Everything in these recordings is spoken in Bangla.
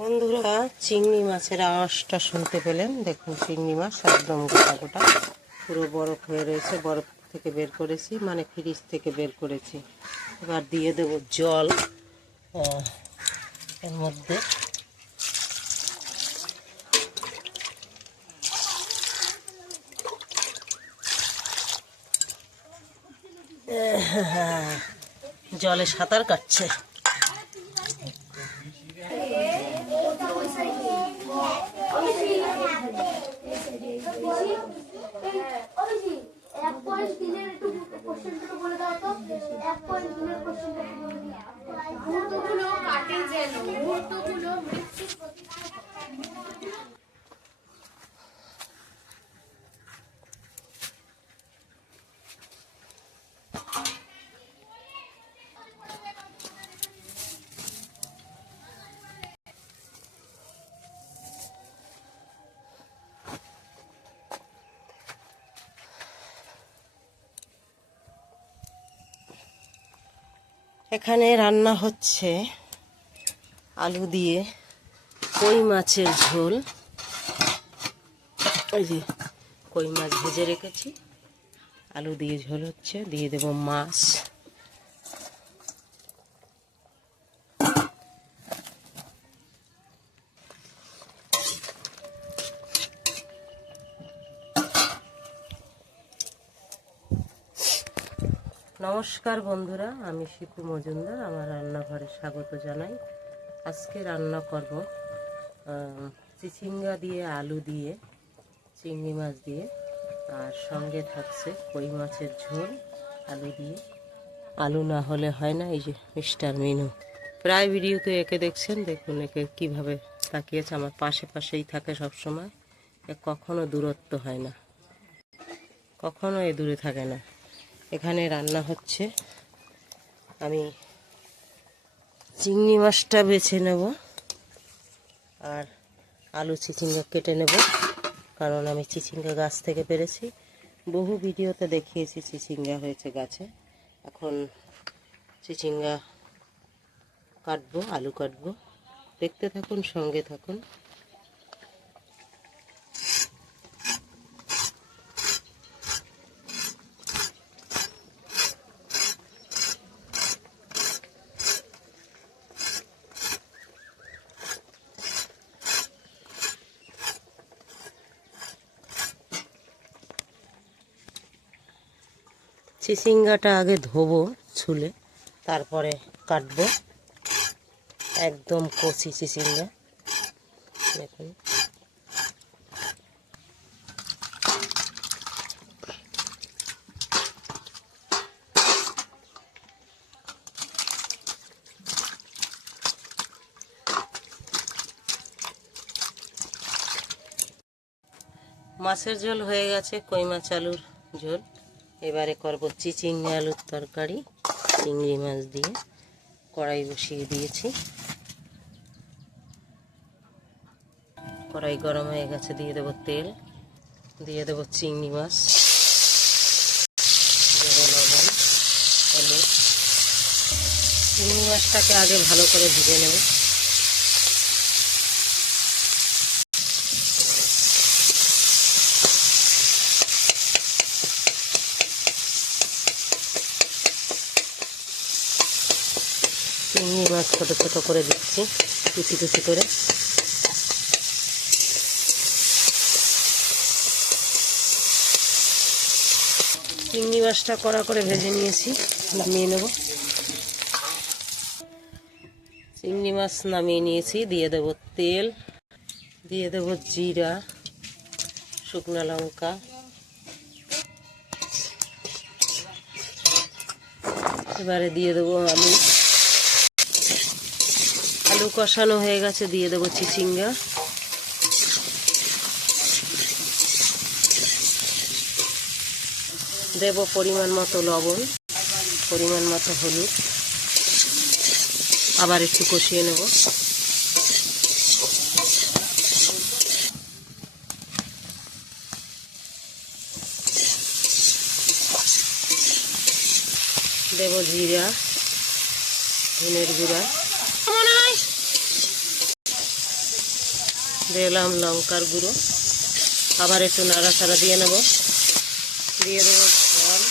বন্ধুরা, চিংড়ি মাছের আঁশটা শুনতে পেলেন। দেখুন, চিংড়ি মাছ একদম গোটা গোটা পুরো বরফ হয়ে রয়েছে। বরফ থেকে বের করেছি, মানে ফ্রিজ থেকে বের করেছি। এবার দিয়ে দেব জল এর মধ্যে। জলে সাঁতার কাটছে। এখানে রান্না হচ্ছে আলু দিয়ে কই মাছের ঝোল। এই যে কই মাছ ভেজে রেখেছি, আলু দিয়ে ঝোল হচ্ছে। দিয়ে দেব মাছ। নমস্কার বন্ধুরা, আমি শিপু মজুমদার। আমার রান্নাঘরে স্বাগত জানাই। আজকে রান্না করব চিচিঙ্গা দিয়ে, আলু দিয়ে, চিংড়ি মাছ দিয়ে, আর সঙ্গে থাকছে কই মাছের ঝোল আলু দিয়ে। আলু না হলে হয় না। এই যে মিস্টার মিনু, প্রায় ভিডিওতে একে দেখছেন। দেখুন একে কিভাবে তাকিয়েছে। আমার পাশে পাশেই থাকে সবসময়। কখনো দূরত্ব হয় না, কখনো এ দূরে থাকে না। এখানে রান্না হচ্ছে। আমি চিংড়ি মাছটা বেছে নেব আর আলু চিচিঙ্গা কেটে নেব, কারণ আমি চিচিঙ্গা গাছ থেকে পেরেছি। বহু ভিডিওতে দেখিয়েছি চিচিঙ্গা হয়েছে গাছে। এখন চিচিঙ্গা কাটবো, আলু কাটবো। দেখতে থাকুন, সঙ্গে থাকুন। চিচিঙ্গাটা আগে ধোবো ছুলে, তারপরে কাটবো। একদম কচি চিচিঙ্গা। দেখুন, মাছের ঝোল হয়ে গেছে, কই মাছ আলুর ঝোল। এবারে করব চিচিঙ্গা আলুর তরকারি চিংড়ি মাছ দিয়ে। কড়াই বসিয়ে দিয়েছি, কড়াই গরম হয়ে গেছে। দিয়ে দেব তেল, দিয়ে দেব চিংড়ি মাছ, দেব লবণ, হলুদ। চিংড়ি মাছটাকে আগে ভালো করে ভেজে নেব। চিংড়ি মাছ ছোটো ছোটো করে দিচ্ছি, কুচি কুচি করে। চিংড়ি মাছটা কড়া করে ভেজে নিয়েছি, নামিয়ে নেব। চিংড়ি মাছ নামিয়ে নিয়েছি। দিয়ে দেব তেল, দিয়ে দেব জিরা, শুকনো লঙ্কা, এবারে দিয়ে দেবো আলু। আলু কষানো হয়ে গেছে, দিয়ে দেবো চিচিঙ্গা। দেব পরিমাণ মতো লবণ, পরিমাণ মতো হলুদ। আবার একটু কষিয়ে নেব। দেব জিরা, ধনের গুঁড়া, দিলাম লঙ্কার গুঁড়ো, আবার একটু নাড়াচাড়া দিয়ে নেব। দিয়ে দেবো জল,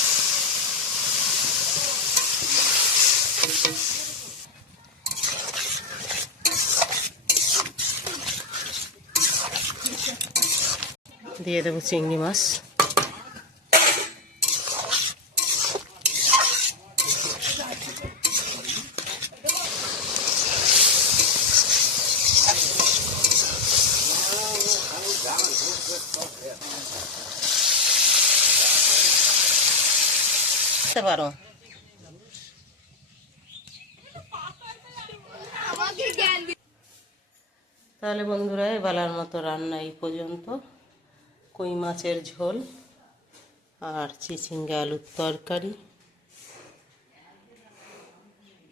দিয়ে দেবো চিংড়ি মাছ, পারো। তাহলে বন্ধুরা এবেলার মতো রান্না এই পর্যন্ত। কই মাছের ঝোল আর চিচিঙ্গা আলুর তরকারি।